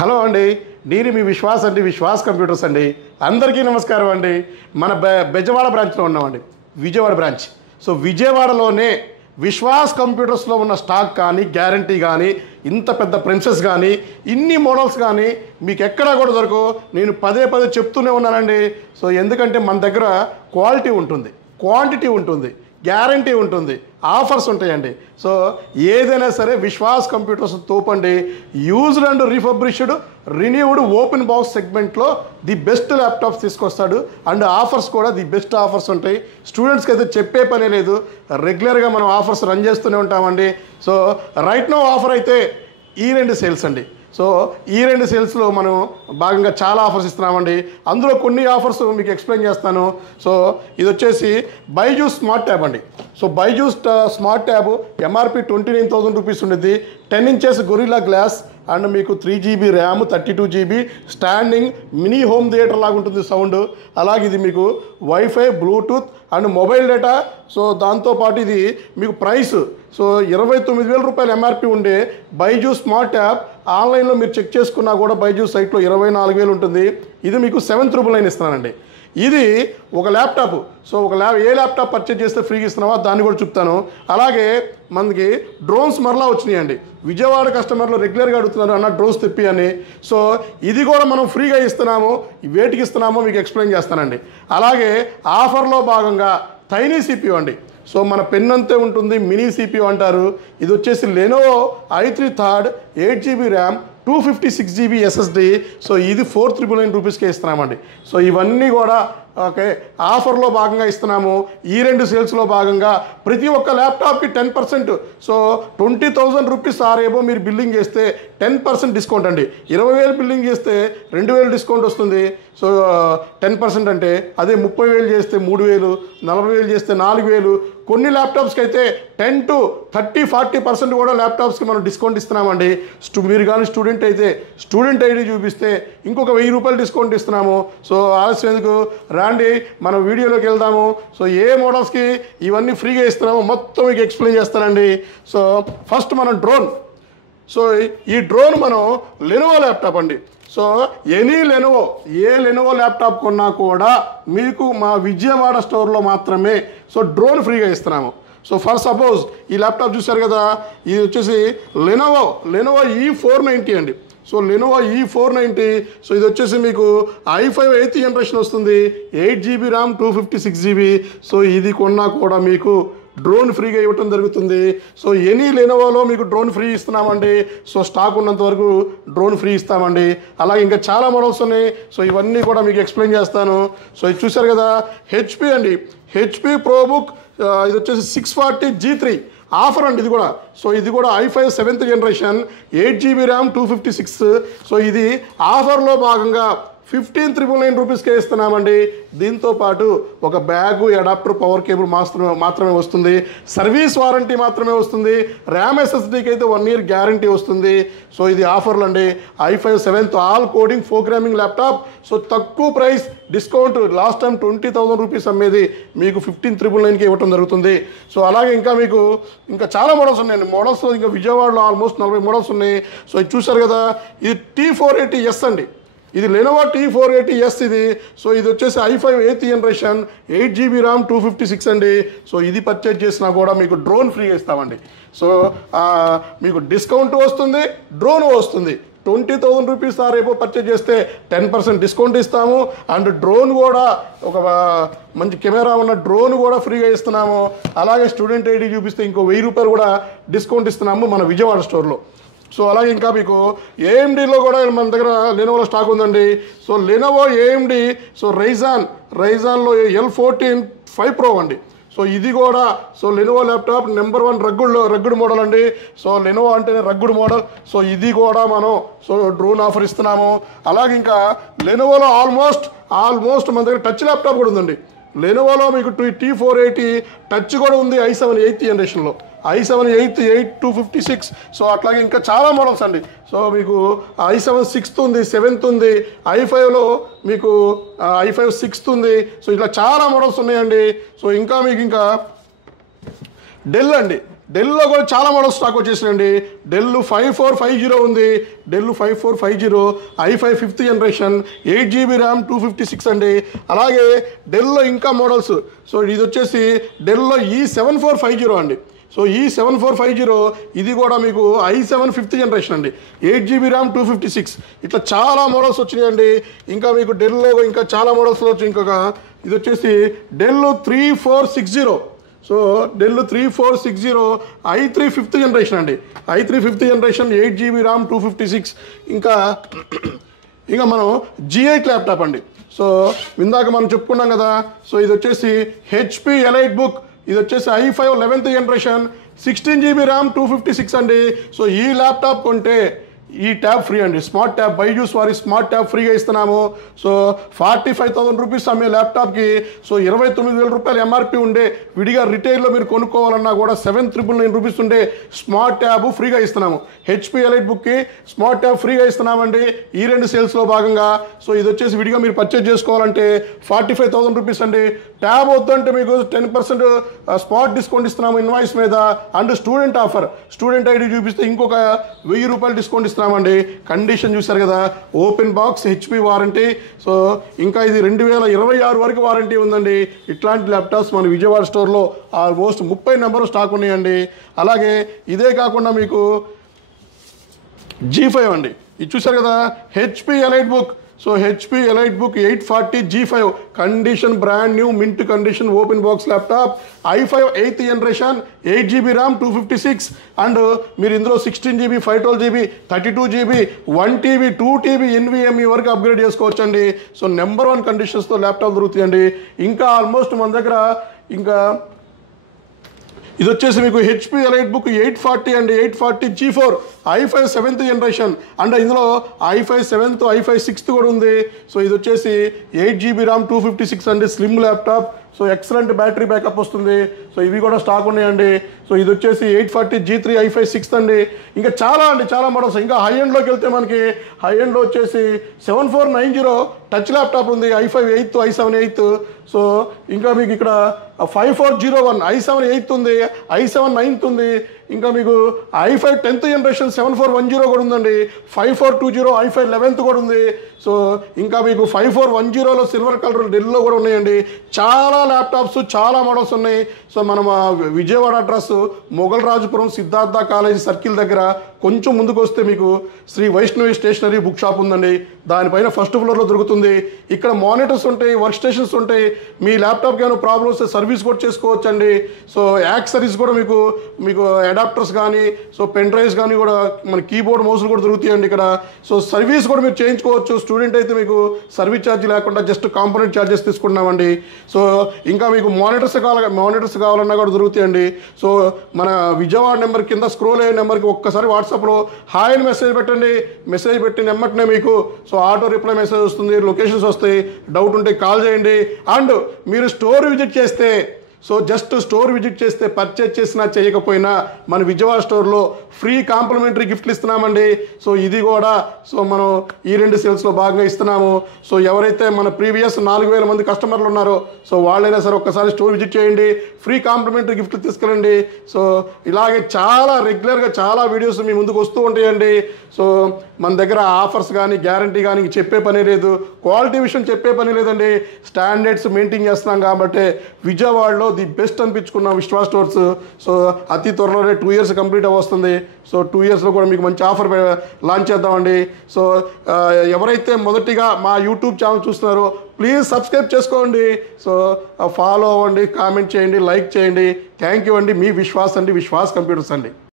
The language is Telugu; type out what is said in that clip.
హలో అండి, నేను మీ విశ్వాస్ అండి, విశ్వాస్ కంప్యూటర్స్ అండి. అందరికీ నమస్కారం అండి. మన బెజవాడ బ్రాంచ్లో ఉన్నామండి, విజయవాడ బ్రాంచ్. సో విజయవాడలోనే విశ్వాస్ కంప్యూటర్స్లో ఉన్న స్టాక్ కానీ, గ్యారంటీ కానీ, ఇంత పెద్ద ప్రిన్సెస్ కానీ, ఇన్ని మోడల్స్ కానీ మీకు ఎక్కడా కూడా దొరకవు. నేను పదే పదే చెప్తూనే ఉన్నానండి. సో ఎందుకంటే మన దగ్గర క్వాలిటీ ఉంటుంది, క్వాంటిటీ ఉంటుంది, గ్యారంటీ ఉంటుంది, ఆఫర్స్ ఉంటాయండి. సో ఏదైనా సరే విశ్వాస్ కంప్యూటర్స్ తోపండి. Used and refurbished, renewed, open box సెగ్మెంట్లో ది బెస్ట్ ల్యాప్టాప్స్ తీసుకొస్తాడు. అండ్ ఆఫర్స్ కూడా ది బెస్ట్ ఆఫర్స్ ఉంటాయి. స్టూడెంట్స్కి అయితే చెప్పే పనే లేదు, రెగ్యులర్గా మనం ఆఫర్స్ రన్ చేస్తూనే ఉంటామండి. సో రైట్ నో ఆఫర్ అయితే ఈ రెండు సేల్స్ అండి. సో ఈ రెండు సేల్స్లో మనం భాగంగా చాలా ఆఫర్స్ ఇస్తున్నామండి. అందులో కొన్ని ఆఫర్స్ మీకు ఎక్స్ప్లెయిన్ చేస్తాను. సో ఇది వచ్చేసి బైజూస్ స్మార్ట్ ట్యాబ్ అండి. So Byju's smart tab MRP 29,000 rupees ఉండేది. 10 ఇంచెస్ గొరిల్లా గ్లాస్ అండ్ మీకు 3 GB RAM, 32 GB standing mini home theatre లాగా ఉంటుంది సౌండ్. అలాగే ఇది మీకు wifi, Bluetooth and mobile data. So దాంతోపాటు ఇది మీకు ప్రైస్ సో 29,000 రూపాయలు ఎంఆర్పి ఉండే బైజూస్ స్మార్ట్ ట్యాబ్ ఆన్లైన్లో మీరు చెక్ చేసుకున్నా కూడా బైజూస్ సైట్లో 24,000 ఉంటుంది. ఇది మీకు 7,999 ఇస్తున్నానండి. ఇది ఒక ల్యాప్టాప్. సో ఏ ల్యాప్టాప్ పర్చేజ్ చేస్తే ఫ్రీగా ఇస్తున్నామో దాన్ని కూడా చెప్తాను. అలాగే మనకి డ్రోన్స్ మరలా వచ్చినాయండి. విజయవాడ కస్టమర్లు రెగ్యులర్గా అడుగుతున్నారు, అన్న డ్రోన్స్ తెప్పి అని. సో ఇది కూడా మనం ఫ్రీగా ఇస్తున్నాము. వేటికి ఇస్తున్నామో మీకు ఎక్స్ప్లెయిన్ చేస్తానండి. అలాగే ఆఫర్లో భాగంగా టైనీ సిపియు అండి. సో మన పెన్ అంతే ఉంటుంది, మినీ సిపియు అంటారు. ఇది వచ్చేసి Lenovo i3 third 8 GB RAM, 256 GB SSD. So ఇది 4,999 రూపీస్కే ఇస్తున్నామండి. సో ఇవన్నీ కూడా ఓకే ఆఫర్లో భాగంగా ఇస్తున్నాము. ఈ రెండు సేల్స్లో భాగంగా ప్రతి ఒక్క ల్యాప్టాప్కి 10%. సో 20,000 రూపీస్ ఆరేబో మీరు బిల్లింగ్ చేస్తే 10% డిస్కౌంట్ అండి. 20,000 బిల్లింగ్ చేస్తే 2,000 డిస్కౌంట్ వస్తుంది. సో 10% అంటే అదే 30,000 చేస్తే 3,000, 40,000 చేస్తే 4,000. కొన్ని ల్యాప్టాప్స్కి అయితే 10 to 30, 40% కూడా ల్యాప్టాప్స్కి మనం డిస్కౌంట్ ఇస్తున్నామండి. మీరు కానీ స్టూడెంట్ అయితే స్టూడెంట్ ఐడి చూపిస్తే ఇంకొక 1,000 రూపాయలు డిస్కౌంట్ ఇస్తున్నాము. సో ఆలస్యం ఎందుకు, రాండి మనం వీడియోలోకి వెళ్దాము. సో ఏ మోడల్స్కి ఇవన్నీ ఫ్రీగా ఇస్తున్నామో మొత్తం మీకు ఎక్స్ప్లెయిన్ చేస్తానండి. సో ఫస్ట్ మనం డ్రోన్. సో ఈ డ్రోన్ మనం లెనోవో ల్యాప్టాప్ అండి. సో ఎనీ లెనోవో, ఏ లెనోవో ల్యాప్టాప్ కొన్నా కూడా మీకు మా విజయవాడ స్టోర్లో మాత్రమే సో డ్రోన్ ఫ్రీగా ఇస్తున్నాము. సో ఫర్ సపోజ్ ఈ ల్యాప్టాప్ చూశారు కదా, ఇది వచ్చేసి లెనోవో E490 అండి. So Lenovo E490. సో ఇది వచ్చేసి మీకు i5 8th జనరేషన్ వస్తుంది, 8 GB ర్యామ్, 256 GB. సో ఇది కొన్నా కూడా మీకు డ్రోన్ ఫ్రీగా ఇవ్వటం జరుగుతుంది. సో ఎనీ లెనోవోలో మీకు డ్రోన్ ఫ్రీ ఇస్తున్నామండి. సో స్టాక్ ఉన్నంత వరకు డ్రోన్ ఫ్రీ ఇస్తామండి. అలాగే ఇంకా చాలా మోడల్స్ ఉన్నాయి. సో ఇవన్నీ కూడా మీకు ఎక్స్ప్లెయిన్ చేస్తాను. సో ఇది చూశారు కదా, హెచ్పి అండి, హెచ్పి ప్రోబుక్. ఇది వచ్చేసి 640 G3 ఆఫర్ అండి ఇది కూడా. సో ఇది కూడా i5 7th generation, 8 GB RAM, 256. So ఇది ఆఫర్లో భాగంగా 15,999 రూపీస్కే ఇస్తున్నామండి. దీంతో పాటు ఒక బ్యాగు, అడాప్టర్, పవర్ కేబుల్ మాత్రమే వస్తుంది. సర్వీస్ వారంటీ మాత్రమే వస్తుంది. ర్యామ్ SSDకి అయితే 1 year గ్యారంటీ వస్తుంది. సో ఇది ఆఫర్లు అండి. i5 7th all coding programming laptop. So తక్కువ price, discount. Last time 20,000 rupees అమ్మేది మీకు 15,999కి ఇవ్వటం జరుగుతుంది. సో అలాగే ఇంకా చాలా మోడల్స్ ఉన్నాయండి. మోడల్స్ ఇంకా విజయవాడలో ఆల్మోస్ట్ 40 మోడల్స్ ఉన్నాయి. సో ఇది చూసారు కదా, ఇది T480S అండి. ఇది లెనోవో T480S ఇది. సో ఇది వచ్చేసి i5 8th generation, 8 GB RAM, 256 అండి. సో ఇది పర్చేజ్ చేసినా కూడా మీకు డ్రోన్ ఫ్రీగా ఇస్తామండి. సో మీకు డిస్కౌంట్ వస్తుంది, డ్రోన్ వస్తుంది. 20,000 రూపీస్ రేపు పర్చేజ్ చేస్తే 10% డిస్కౌంట్ ఇస్తాము. అండ్ డ్రోన్ కూడా ఒక మంచి కెమెరా ఉన్న డ్రోన్ కూడా ఫ్రీగా ఇస్తున్నాము. అలాగే స్టూడెంట్ ఐడి చూపిస్తే ఇంకో 1,000 రూపాయలు కూడా డిస్కౌంట్ ఇస్తున్నాము మన విజయవాడ స్టోర్లో. సో అలాగే ఇంకా మీకు AMDలో కూడా మన దగ్గర లెనోవోలో స్టాక్ ఉందండి. సో లెనోవో AMD, సో రైజాన్లో L14 5 Pro అండి. సో ఇది కూడా so Lenovo laptop number 1 rugged model అండి. సో లెనోవో అంటేనే రగ్గుడు మోడల్. సో ఇది కూడా మనం సో డ్రోన్ ఆఫర్ ఇస్తున్నాము. అలాగే ఇంకా లెనోవోలో ఆల్మోస్ట్ మన దగ్గర టచ్ ల్యాప్టాప్ కూడా ఉందండి. లెనోవోలో మీకు T480 టచ్ కూడా ఉంది, i7 8th జనరేషన్లో, i7 8th 256. సో అట్లాగే ఇంకా చాలా మోడల్స్ అండి. సో మీకు i7 6th ఉంది, 7th ఉంది, i5లో మీకు i5 6th ఉంది. సో ఇట్లా చాలా మోడల్స్ ఉన్నాయండి. సో ఇంకా మీకు డెల్ అండి, డెల్లో కూడా చాలా మోడల్స్ స్టాక్ వచ్చేసినాయండి. డెల్ 5450 ఉంది, del 5450 i5 5th generation 8GB RAM 256 అండి. అలాగే డెల్లో ఇంకా మోడల్స్. సో ఇది వచ్చేసి డెల్లో E7450 అండి. సో E7450 ఇది కూడా మీకు i7 5th జనరేషన్ అండి, 8GB ర్యామ్ 256. ఇట్లా చాలా మోడల్స్ వచ్చినాయండి. ఇంకా మీకు డెల్లో ఇంకా చాలా మోడల్స్ వచ్చి ఇంకొక ఇది వచ్చేసి del 3460. So del 3460 i3 5th generation అండి, i3 5th generation 8GB RAM 256. ఇంకా మనం G8 ల్యాప్టాప్ అండి. సో ఇందాక మనం చెప్పుకున్నాం కదా. సో ఇది వచ్చేసి HP ఎలైట్ బుక్, ఇది వచ్చేసి i5 11th generation 16GB RAM 256 అండి. సో ఈ ల్యాప్టాప్ కొంటే ఈ ట్యాబ్ ఫ్రీ అండి, స్మార్ట్ ట్యాబ్, బైజూస్ వారి స్మార్ట్ ట్యాబ్ ఫ్రీగా ఇస్తున్నాము. సో 45,000 రూపీస్ అమ్మే ల్యాప్టాప్కి సో 29,000 రూపాయలు ఎంఆర్పి ఉండే విడిగా రిటైల్లో మీరు కొనుక్కోవాలన్నా కూడా 7,999 రూపీస్ ఉండే స్మార్ట్ ట్యాబ్ ఫ్రీగా ఇస్తున్నాము. హెచ్పి ఎలైట్ బుక్కి స్మార్ట్ ట్యాబ్ ఫ్రీగా ఇస్తున్నామండి ఈ 2 సేల్స్లో భాగంగా. సో ఇది వచ్చేసి విడిగా మీరు పర్చేజ్ చేసుకోవాలంటే 45,000 రూపీస్ అండి. ట్యాబ్ వద్దంటే మీకు 10% స్పాట్ డిస్కౌంట్ ఇస్తున్నాము ఇన్వాయిస్ మీద. And student offer, student ID చూపిస్తే ఇంకొక 1000 రూపాయలు డిస్కౌంట్ ఇస్తున్నామండి. కండిషన్ చూశారు కదా, open box, HP warranty. So ఇంకా ఇది 2026 వరకు వారంటీ ఉందండి. ఇట్లాంటి ల్యాప్టాప్స్ మన విజయవాడ స్టోర్లో ఆల్మోస్ట్ 30 నెంబర్ స్టాక్ ఉన్నాయండి. అలాగే ఇదే కాకుండా మీకు G5 అండి, ఇది చూశారు కదా, HP elite book. So HP elite book 840 G5 condition, brand new mint condition open box laptop, i5 8th generation 8GB RAM 256. And మీరు ఇందులో 16GB 512GB 32GB 1TB 2TB NVMe వరకు అప్గ్రేడ్ చేసుకోవచ్చండి. సో నెంబర్ 1 కండిషన్స్తో ల్యాప్టాప్ దొరుకుతాయండి. ఇంకా ఆల్మోస్ట్ మన దగ్గర ఇంకా ఇది వచ్చేసి మీకు హెచ్పి ఎలైట్ బుక్ 840 అండి, 840 G4 i5 7th generation. And ఇందులో i5 7th i5 6th కూడా ఉంది. సో ఇది వచ్చేసి 8GB ర్యామ్ 256 అండి, slim laptop. So excellent battery backup వస్తుంది. సో ఇవి కూడా స్టాక్ ఉన్నాయండి. సో ఇది వచ్చేసి 840 G3 i5 6th అండి. ఇంకా చాలా అండి, చాలా మోడల్స్. ఇంకా హై ఎండ్లోకి వెళ్తే మనకి హై ఎండ్లో వచ్చేసి 7490 టచ్ ల్యాప్టాప్ ఉంది, i5 8th i7 8th. So ఇంకా మీకు ఇక్కడ 5401 i7 8th ఉంది, i7 9th ఉంది. ఇంకా మీకు i5 10th జనరేషన్ 7410 కూడా ఉందండి, 5420 i5 11th కూడా ఉంది. సో ఇంకా మీకు 5410లో సిల్వర్ కలర్ డెల్లో కూడా ఉన్నాయండి. చాలా ల్యాప్టాప్స్, చాలా మోడల్స్ ఉన్నాయి. సో మనం Vijayawada address Moghal Rajapuram Siddhartha college circle దగ్గర కొంచెం ముందుకు వస్తే మీకు Sri Vaishnavi stationery book shop ఉందండి. దానిపైన ఫస్ట్ ఫ్లోర్లో దొరుకుతుంది. ఇక్కడ మానిటర్స్ ఉంటాయి, వర్క్ స్టేషన్స్ ఉంటాయి. మీ ల్యాప్టాప్కి ఏమైనా ప్రాబ్లమ్ వస్తే సర్వీస్ కూడా చేసుకోవచ్చండి. సో యాక్సరీస్ కూడా మీకు అడాప్టర్స్ కానీ, సో పెన్ డ్రైవ్స్ కానీ కూడా, మన కీబోర్డ్ మౌస్లు కూడా దొరుకుతాయండి ఇక్కడ. సో సర్వీస్ కూడా మీరు చేయించుకోవచ్చు. స్టూడెంట్ అయితే మీకు సర్వీస్ ఛార్జ్ లేకుండా జస్ట్ కాంపోనెంట్ ఛార్జెస్ తీసుకుంటున్నామండి. సో ఇంకా మీకు మానిటర్స్ కావాలన్నా కూడా దొరుకుతాయండి. సో మన విజయవాడ నెంబర్ కింద స్క్రోల్ అయ్యే నెంబర్కి ఒక్కసారి వాట్సాప్లో హాయ్ అని మెసేజ్ పెట్టండి. మెసేజ్ పెట్టిన వెంటనే మీకు సో ఆటో రిప్లై మెసేజ్ వస్తుంది, లొకేషన్స్ వస్తాయి. డౌట్ ఉంటే కాల్ చేయండి. అండ్ మీరు స్టోర్ విజిట్ చేస్తే, సో జస్ట్ స్టోర్ విజిట్ చేస్తే పర్చేజ్ చేసినా చేయకపోయినా మన విజయవాడ స్టోర్లో ఫ్రీ కాంప్లిమెంటరీ గిఫ్ట్లు ఇస్తున్నామండి. సో ఇది కూడా సో మనం ఈ 2 సేల్స్లో భాగంగా ఇస్తున్నాము. సో ఎవరైతే మన ప్రీవియస్ 4000 మంది కస్టమర్లు ఉన్నారో సో వాళ్ళైనా సరే ఒక్కసారి స్టోర్ విజిట్ చేయండి, ఫ్రీ కాంప్లిమెంటరీ గిఫ్ట్లు తీసుకెళ్ళండి. సో ఇలాగే చాలా రెగ్యులర్గా చాలా వీడియోస్ మీ ముందుకు వస్తూ ఉంటాయండి. సో మన దగ్గర ఆఫర్స్ కానీ, గ్యారంటీ కానీ చెప్పే పని లేదు, క్వాలిటీ విషయం చెప్పే పని లేదండి. స్టాండర్డ్స్ మెయింటైన్ చేస్తున్నాం కాబట్టి విజయవాడలో ది బెస్ట్ అనిపించుకున్నాం విశ్వాస్ స్టోర్స్. సో అతి త్వరలోనే 2 years కంప్లీట్ అవ్వస్తుంది. సో 2 yearsలో కూడా మీకు మంచి ఆఫర్ లాంచ్ చేద్దామండి. సో ఎవరైతే మొదటిగా మా యూట్యూబ్ ఛానల్ చూస్తున్నారో ప్లీజ్ సబ్స్క్రైబ్ చేసుకోండి. సో ఫాలో అవ్వండి, కామెంట్ చేయండి, లైక్ చేయండి. థ్యాంక్ యూ అండి. మీ విశ్వాస్ అండి, విశ్వాస్ కంప్యూటర్స్ అండి.